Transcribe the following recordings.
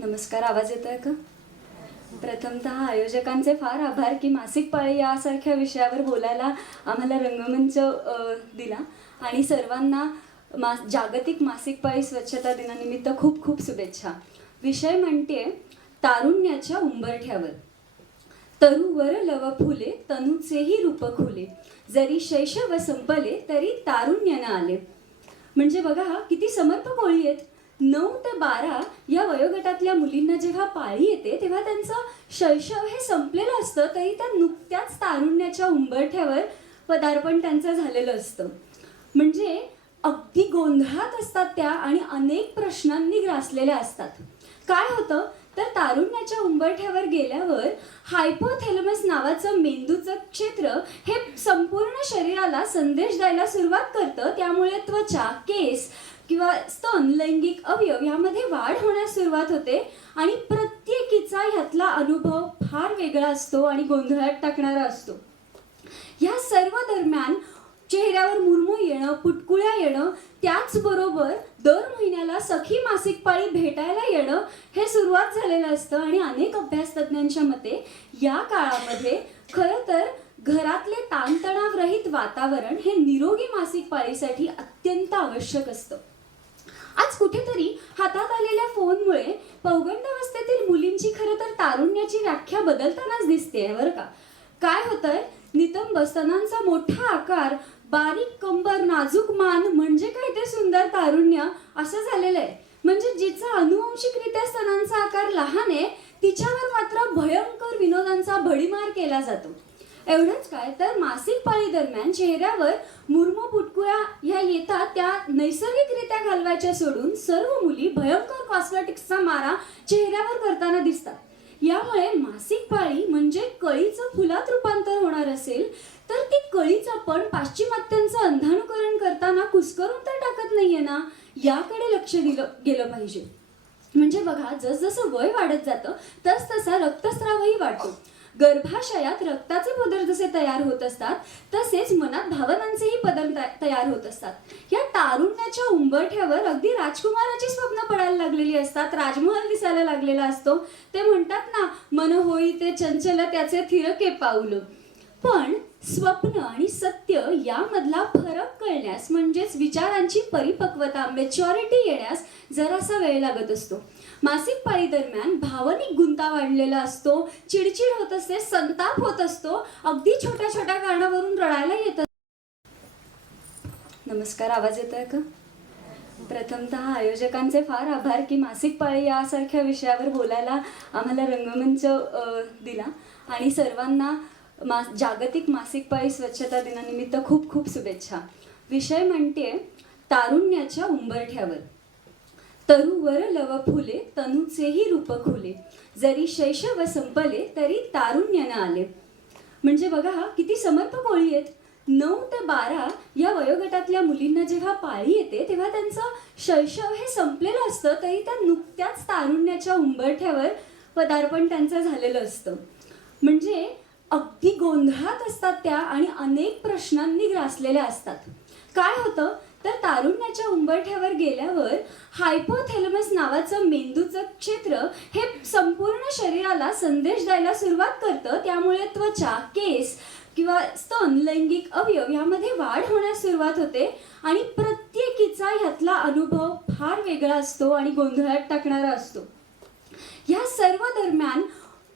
नमस्कार आवाज येतोय का? प्रथमतः आयोजकांचे फार आभार की मासिक पाळी यासारख्या विषयावर बोलायला आम्हाला रंगमंच दिला. आणि सर्वांना मा जागतिक मासिक पाळी स्वच्छता दिनानिमित्त खूप खूप शुभेच्छा. विषय म्हणते तारुण्याच्या उंबरठ्यावर. तरुवर लव फुले तनुचेही रूप खुले. जरी शैशव संपले तरी तारुण्यानं आले. म्हणजे बघा हा किती समर्पक ओळी आहेत. नऊ ते बारा या वयोगटातल्या मुलींना जेव्हा पाळी येते तेव्हा त्यांचं शैशव हे संपलेलं असतं. तरी त्या नुकत्याच तारुण्याच्या उंबरठ्यावर पदार्पण त्यांचं झालेलं असतं. म्हणजे अगदी गोंधळात असतात त्या आणि अनेक प्रश्नांनी ग्रासलेल्या असतात. काय होतं? तर तारुण्याच्या उंबरठ्यावर गेल्यावर हायपोथेलमस नावाचं मेंदूचं क्षेत्र हे संपूर्ण शरीराला संदेश द्यायला सुरुवात करतं. त्यामुळे त्वचा केस किंवा स्तन लैंगिक अवयव यामध्ये वाढ होण्यास सुरुवात होते आणि प्रत्येकीचा ह्यातला अनुभव फार वेगळा असतो आणि गोंधळात टाकणारा असतो. ह्या सर्व दरम्यान चेहऱ्यावर मुरमू येणं पुटकुळ्या येणं त्याचबरोबर दर महिन्याला सखी मासिक पाळी भेटायला येणं हे सुरुवात झालेलं असतं आणि अनेक अभ्यासतज्ञांच्या मते या काळामध्ये खरं तर घरातले ताणतणावरहित वातावरण हे निरोगी मासिक पाळीसाठी अत्यंत आवश्यक असतं. आज कुठेतरी हातात आलेल्या फोनमुळे पौगंडावस्थेतील मुलींची खरं तर तारुण्याची व्याख्या बदलतानाच दिसते बरं का? काय होतंय? नितंब स्तनांचा मोठा आकार बारीक कंबर नाजूक मान म्हणजे काय ते सुंदर तारुण्य? असं झालेलं आहे. म्हणजे जिचा अनुवंशिकरित्या स्तनांचा आकार लहान आहे तिच्यावर मात्र भयंकर विनोदांचा भडीमार केला जातो. एवढंच काय? तर मासिक पाळी दरम्यान चेहऱ्यावर मुर्म पुटकुळ्या ह्या येतात. त्या नैसर्गिकरित्या घालवायच्या सोडून सर्व मुली भयंकर कॉस्मेटिक्सचा मारा चेहऱ्यावर करताना दिसतात. यामुळे मासिक पाळी म्हणजे कळीचं फुलात रूपांतर होणार असेल तर ती कळीच आपण पाश्चिमात्यांचं अंधानुकरण करताना कुस्करून तर टाकत नाहीये ना? याकडे लक्ष दिलं गेलं पाहिजे. म्हणजे बघा जसजसं वय वाढत जातं तस तसा रक्तस्रावही वाढतो. गर्भाशयात रक्ताचे पदर जसे तयार होत असतात तसेच मनात भावनांचेही पदर तयार होत असतात. या तारुण्याच्या उंबरठ्यावर अगदी राजकुमाराची स्वप्न पडायला लागलेली असतात. राजमहल दिसायला लागलेला असतो. ते म्हणतात ना मन होई ते चंचल त्याचे थिरके पाऊल. पण स्वप्न आणि सत्य यामधला फरक कळण्यास म्हणजेच विचारांची परिपक्वता मेच्युरिटी येण्यास जरासा वेळ लागत असतो. मासिक पाळी दरम्यान भावनिक गुंता वाढलेला असतो चिडचिड होत असते संताप होत असतो अगदी छोट्या छोट्या कारणावरून रडायला येत. नमस्कार आवाज येतोय का? प्रथमत आयोजकांचे फार आभार की मासिक पाळी यासारख्या विषयावर बोलायला आम्हाला रंगमंच दिला. आणि सर्वांना मा जागतिक मासिक पाळी स्वच्छता दिनानिमित्त खूप खूप शुभेच्छा. विषय म्हणते तारुण्याच्या उंबरठ्यावर. तरुवर लव फुले तनुचेही रूप खुले. जरी शैशव संपले तरी तारुण्यानं आले. म्हणजे बघा हा किती समर्पक ओळी आहेत. नऊ ते बारा या वयोगटातल्या मुलींना जेव्हा पाळी येते तेव्हा त्यांचं शैशव हे संपलेलं असतं तरी त्या नुकत्याच तारुण्याच्या उंबरठ्यावर पदार्पण त्यांचं झालेलं असतं. म्हणजे अगदी गोंधळात असतात त्या आणि अनेक प्रश्नांनी ग्रासलेल्या असतात. काय होतं? तर तारुण्याच्या उंबरठ्यावर गेल्यावर हायपोथॅलमस नावाचं मेंदूचं क्षेत्र हे संपूर्ण शरीराला संदेश द्यायला सुरुवात करतं. त्यामुळे त्वचा केस किंवा स्तन लैंगिक अवयव यामध्ये वाढ होण्यास सुरुवात होते. आणि प्रत्येकीचा ह्यातला अनुभव फार वेगळा असतो आणि गोंधळात टाकणारा असतो. ह्या सर्व दरम्यान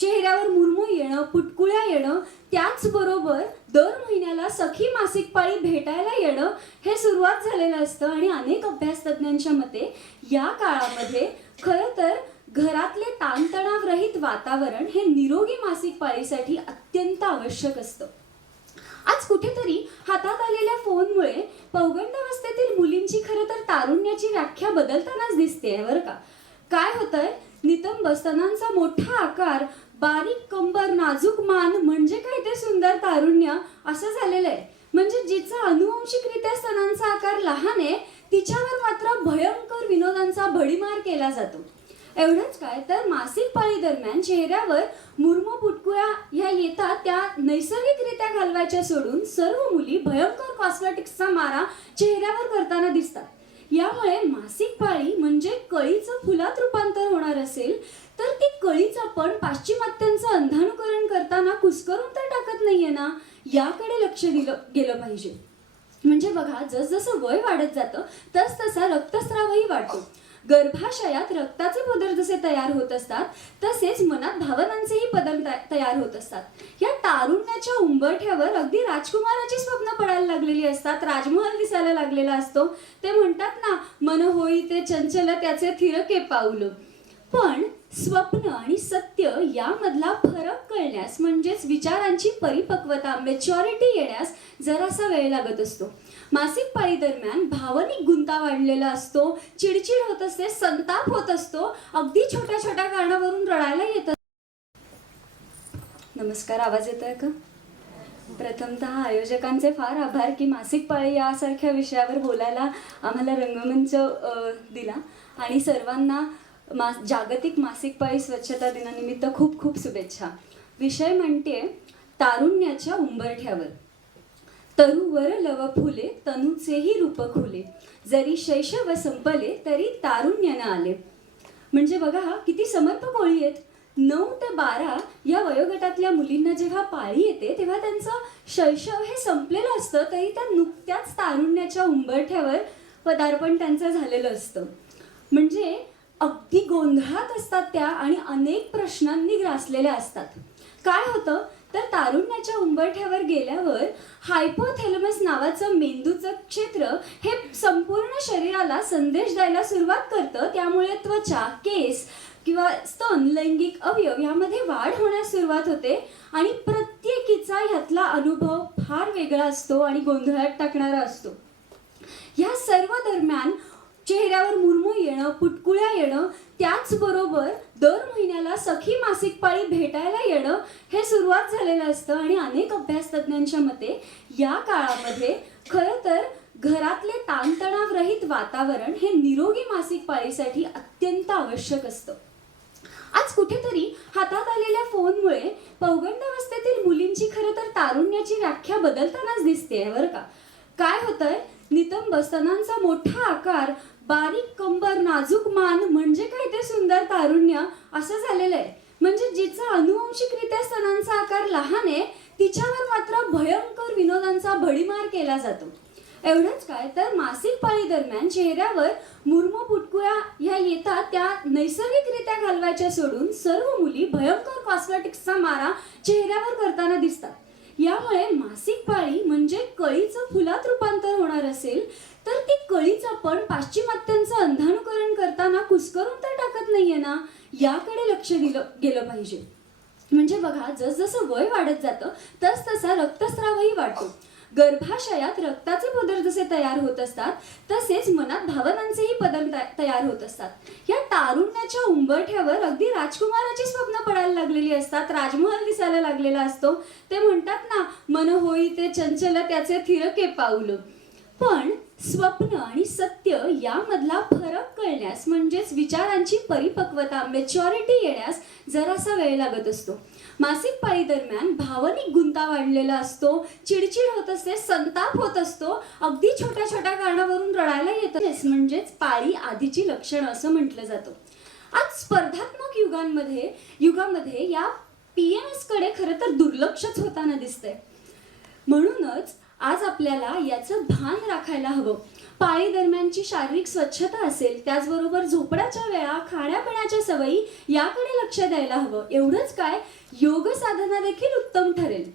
चेहऱ्यावर मुरमू येणं पुटकुळ्या येणं त्याचबरोबर दर महिन्याला सखी मासिक पाळी भेटायला येणं हे सुरुवात झालेलं असतं आणि अनेक अभ्यासतज्ञांच्या मते या काळामध्ये खरं तर घरातले ताणतणाव रहित वातावरण हे निरोगी मासिक पाळीसाठी अत्यंत आवश्यक असतं. आज कुठेतरी हातात आलेल्या फोनमुळे पौगंडावस्थेतील मुलींची खरं तर तारुण्याची व्याख्या बदलतानाच दिसते बरं का? काय होतंय? नितंब स्तनांचा मोठा आकार बारीक कंबर नाजूक मान म्हणजे काय ते सुंदर तारुण्य? असं झालेलं आहे म्हणजे जिचा अनुवंशिकरित्या स्तनांचा आकार लहान आहे तिच्यावर मात्र भयंकर विनोदांचा भडीमार केला जातो. एवढंच काय तर मासिक पाळी दरम्यान चेहऱ्यावर मुर्म पुटकुळ्या ह्या येतात त्या नैसर्गिकरित्या घालवायच्या सोडून सर्व मुली भयंकर कॉस्मेटिक्सचा मारा चेहऱ्यावर करताना दिसतात. यामुळे मासिक पाळी म्हणजे कळीचं फुलात रूपांतर होणार असेल तर ती कळीच आपण पाश्चिमात्यांचं अंधानुकरण करताना कुस्करून तर टाकत नाहीये ना याकडे लक्ष दिलं गेलं पाहिजे. म्हणजे बघा जसजसं वय वाढत जातं तस तसा रक्तस्रावही वाढतो. गर्भाशयात रक्ताचे पदर जसे तयार होत असतात तसेच मनात भावनांचेही पदर तयार होत असतात. या तारुण्याच्या उंबरठ्यावर अगदी राजकुमाराची स्वप्न पडायला लागलेली असतात राजमहल दिसायला लागलेला असतो. ते म्हणतात ना मन होई ते चंचल त्याचे थिरके पाऊल. पण स्वप्न आणि सत्य यामधला फरक कळण्यास म्हणजेच विचारांची परिपक्वता मेच्युरिटी येण्यास जरासा वेळ लागत असतो. मासिक पाळी दरम्यान भावनिक गुंता वाढलेला असतो चिडचिड होत असते संताप होत असतो अगदी छोट्या छोट्या कारणावरून रडायला येत नमस्कार आवाज येतोय का? प्रथमतः आयोजकांचे फार आभार की मासिक पाळी यासारख्या विषयावर बोलायला आम्हाला रंगमंच दिला. आणि सर्वांना मा जागतिक मासिक पाळी स्वच्छता दिनानिमित्त खूप खूप शुभेच्छा. विषय म्हणते तारुण्याच्या उंबरठ्यावर. तरुवर लव फुले तनूचेही रूप खुले. जरी शैशव संपले तरी तारुण्यानं आले. म्हणजे बघा हा किती समर्पक ओळी आहेत. नऊ ते बारा या वयोगटातल्या मुलींना जेव्हा पाळी येते तेव्हा त्यांचं शैशव हे संपलेलं असतं तरी त्या नुकत्याच तारुण्याच्या उंबरठ्यावर पदार्पण त्यांचं झालेलं असतं. म्हणजे अगदी गोंधळात असतात त्या आणि अनेक प्रश्नांनी ग्रासलेल्या असतात. काय होतं? तर तारुण्याच्या उंबरठ्यावर गेल्यावर हायपोथेलमस नावाचं मेंदूचं क्षेत्र हे संपूर्ण शरीराला संदेश द्यायला सुरुवात करतं. त्यामुळे त्वचा केस किंवा स्तन लैंगिक अवयव यामध्ये वाढ होण्यास सुरुवात होते आणि प्रत्येकीचा ह्यातला अनुभव फार वेगळा असतो आणि गोंधळात टाकणारा असतो. ह्या सर्व दरम्यान चेहऱ्यावर मुरमू येणं पुटकुळ्या येणं त्याचबरोबर दर महिन्याला सखी मासिक पाळी भेटायला येणं हे सुरुवात झालेलं असतं. आणि अनेक अभ्यासतज्ञांच्या मते या काळामध्ये खरं तर घरातले ताणतणाव रहित वातावरण हे निरोगी मासिक पाळीसाठी अत्यंत आवश्यक असतं. आज कुठेतरी हातात आलेल्या फोनमुळे पौगंडावस्थेतील मुलींची खरं तर तारुण्याची व्याख्या बदलतानाच दिसते बरं का? काय होतंय? नितंब स्तनांचा मोठा आकार बारीक कंबर नाजूक मान म्हणजे काय ते सुंदर तारुण्य? असं झालेलं आहे. म्हणजे जिचा अनुवंशिकरित्या स्तनांचा आकार लहान आहे तिच्यावर मात्र भयंकर विनोदांचा भडीमार केला जातो. एवढंच काय तर मासिक पाळी दरम्यान चेहऱ्यावर मुर्म पुटकुया ह्या येतात त्या नैसर्गिकरित्या घालवायच्या सोडून सर्व मुली भयंकर कॉस्मेटिक्सचा मारा चेहऱ्यावर करताना दिसतात. यामुळे मासिक पाळी म्हणजे कळीचं फुलात रूपांतर होणार असेल तर ती कळीच आपण पाश्चिमात्यांचं अंधानुकरण करताना कुस्करून तर टाकत नाहीये ना? याकडे लक्ष दिलं गेलं पाहिजे. म्हणजे बघा जसजसं वय वाढत जातं तस तसा रक्तस्रावही वाढतो. गर्भाशयात रक्ताचे पदर जसे तयार होत असतात तसेच मनात भावनांचेही पदर तयार होत असतात. या तारुण्याच्या उंबरठ्यावर अगदी राजकुमाराची स्वप्न पडायला लागलेली असतात राजमहल दिसायला लागलेला असतो. ते म्हणतात ना मन होई ते चंचल त्याचे थिरके पाऊलं. पण स्वप्न आणि सत्य यामधला फरक कळण्यास म्हणजेच विचारांची परिपक्वता मेच्युरिटी येण्यास जरासा वेळ लागत असतो. मासिक पाळी दरम्यान भावनिक गुंता वाढलेला असतो चिडचिड होत असते संताप होत असतो अगदी छोट्या छोट्या कारणावरून रडायला येतं. म्हणजेच पाळी आधीची लक्षणं असं म्हटलं जातं. आज स्पर्धात्मक युगांमध्ये युगामध्ये या पी एमकडे खरं तर दुर्लक्षच होताना दिसतंय. म्हणूनच आज आपल्याला याचं भान राखायला हवं. पाळी दरम्यानची शारीरिक स्वच्छता असेल त्याचबरोबर झोपण्याच्या वेळा खाण्यापिण्याच्या सवयी याकडे लक्ष द्यायला हवं. एवढंच काय योग साधना देखील उत्तम ठरेल.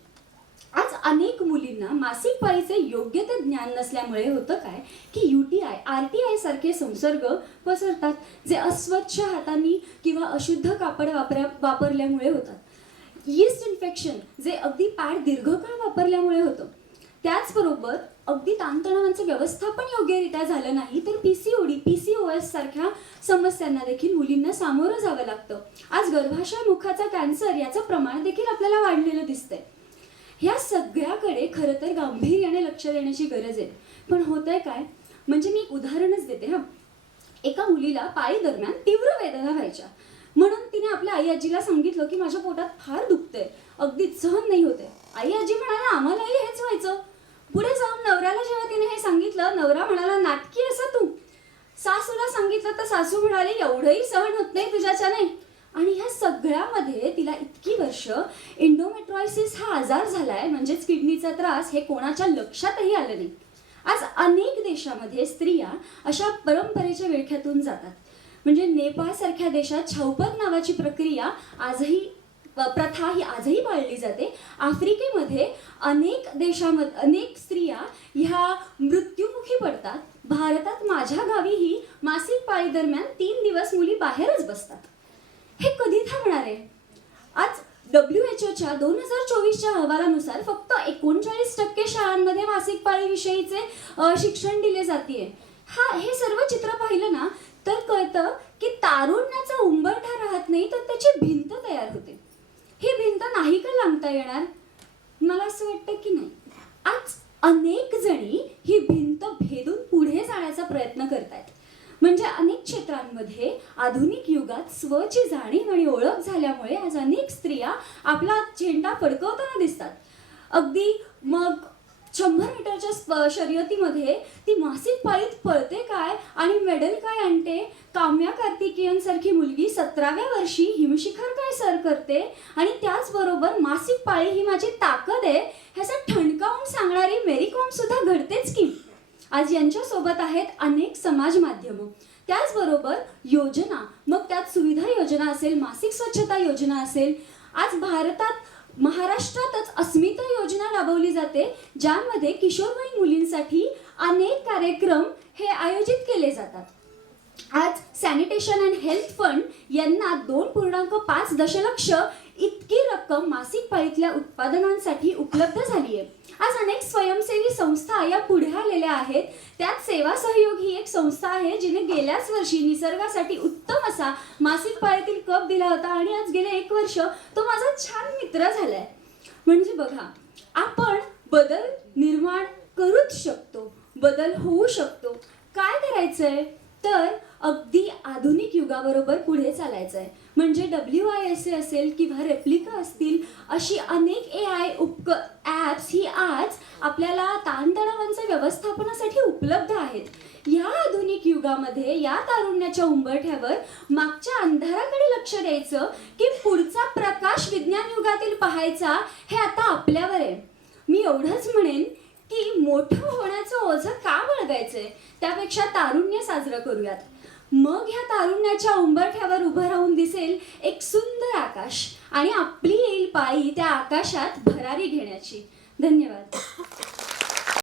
आज अनेक मुलींना मासिक पाळीचे योग्य ते ज्ञान नसल्यामुळे होतं काय की U T I R T I सारखे संसर्ग पसरतात जे अस्वच्छ हातांनी किंवा अशुद्ध कापड वापरा वापरल्यामुळे होतात. यीस्ट इन्फेक्शन जे अगदी पॅड दीर्घकाळ वापरल्यामुळे होतं. त्याचबरोबर अगदी ताणतणावांचं व्यवस्थापन योग्यरित्या झालं नाही तर P C O D P C O S सारख्या समस्यांना देखील मुलींना सामोरं जावं लागतं. आज गर्भाशय मुखाचा कॅन्सर याचं प्रमाण देखील आपल्याला वाढलेलं दिसतंय. ह्या सगळ्याकडे खरं तर गांभीर्याने लक्ष देण्याची गरज आहे. पण होतंय काय? म्हणजे मी एक उदाहरणच देते हा. एका मुलीला पाळी दरम्यान तीव्र वेदना व्हायच्या. म्हणून तिने आपल्या आई आजीला सांगितलं की माझ्या पोटात फार दुखतंय. अगदी सहन नाही होते आई आजी म्हणाला आम्हालाही हेच व्हायचं. पुढे जाऊन नवऱ्याला जेव्हा तिने हे सांगितलं नवरा म्हणाला नाटकी असं तू. सासूला सांगितलं तर सासू म्हणाले एवढंही सहन होत नाही तुझ्याच्याने. आणि ह्या सगळ्यामध्ये तिला इतकी वर्ष इंडोमेट्रॉयसिस हा आजार झालाय म्हणजेच किडनीचा त्रास हे कोणाच्या लक्षातही आलं नाही. आज अनेक देशामध्ये स्त्रिया अशा परंपरेच्या विळख्यातून जातात. म्हणजे नेपाळसारख्या देशात छौपत नावाची प्रक्रिया आजही प्रथा ही आजही पाळली जाते. आफ्रिकेमध्ये अनेक देशामध्ये अनेक स्त्रिया ह्या मृत्युमुखी पडतात. भारतात माझ्या गावीही मासिक पाळी दरम्यान तीन दिवस मुली बाहेरच बसतात. हे कधी थांबणार आहे? आज डब्ल्यू एच ओच्या दोन हजार चोवीसच्या अहवालानुसार फक्त एकोणचाळीस टक्के शाळांमध्ये मासिक पाळीविषयीचे शिक्षण दिले जाते हा हे सर्व चित्र पाहिलं ना तर कळतं की तारुण्याचा उंबरठा राहत नाही तर त्याची भिंत तयार होते. ही भिंत नाही का लांबता येणार? मला असं वाटतं की नाही. आज अनेक जणी ही भिंत भेदून पुढे जाण्याचा प्रयत्न करतायत. म्हणजे अनेक क्षेत्रांमध्ये आधुनिक युगात स्वची जाणीव आणि ओळख झाल्यामुळे आज अनेक स्त्रिया आपला झेंडा फडकवताना दिसतात. अगदी मग शंभर मीटरच्या शर्यतीमध्ये ती मासिक पाळीत पळते काय आणि मेडल काय आणते? काम्या कार्तिकेयन सारखी मुलगी सतराव्या वर्षी हिमशिखर काय सर करते? आणि त्याचबरोबर मासिक पाळी ही माझी ताकद आहे ह्याचा ठणकावून सांगणारी मेरी कॉम सुद्धा घडतेच की. आज यांच्यासोबत आहेत अनेक समाज माध्यमं. त्याचबरोबर योजना मग त्यात सुविधा योजना असेल मासिक स्वच्छता योजना असेल. आज भारतात महाराष्ट्रातच अस्मिता योजना राबवली जाते ज्यामध्ये किशोरवयीन मुलींसाठी अनेक कार्यक्रम हे आयोजित केले जातात. आज सॅनिटेशन अँड हेल्थ फंड यांना दोन पूर्णांक पाच दशलक्ष इतकी रक्कम मासिक पाळीतल्या उत्पादनांसाठी उपलब्ध झाली आहे आज अनेक स्वयंसेवी संस्था या पुढे आलेल्या आहेत. त्यात सेवा सहयोग ही एक संस्था आहे जिने गेल्याच वर्षी निसर्गासाठी उत्तम असा मासिक पाळीतील कप दिला होता आणि आज गेले एक वर्ष तो माझा छान मित्र झालाय. म्हणजे बघा आपण बदल निर्माण करूच शकतो बदल होऊ शकतो. काय करायचंय? तर अगदी आधुनिक युगाबरोबर पुढे चालायचं आहे म्हणजे डब्ल्यू आय एस ए असेल किंवा रेप्लिका असतील अशी अनेक ए आय उपक ॲप्स ही आज आपल्याला ताणतणावांच्या व्यवस्थापनासाठी उपलब्ध आहेत. या आधुनिक युगामध्ये या तारुण्याच्या उंबरठ्यावर मागच्या अंधाराकडे लक्ष द्यायचं की पुढचा प्रकाश विज्ञान युगातील पाहायचा हे आता आपल्यावर आहे मी एवढंच म्हणेन की मोठं होण्याचं ओझं का बाळगायचंय? त्यापेक्षा तारुण्य साजरं करूयात. मग ह्या तारुण्याच्या उंबरठ्यावर उभं राहून दिसेल एक सुंदर आकाश आणि आपली येईल पाळी त्या आकाशात भरारी घेण्याची. धन्यवाद.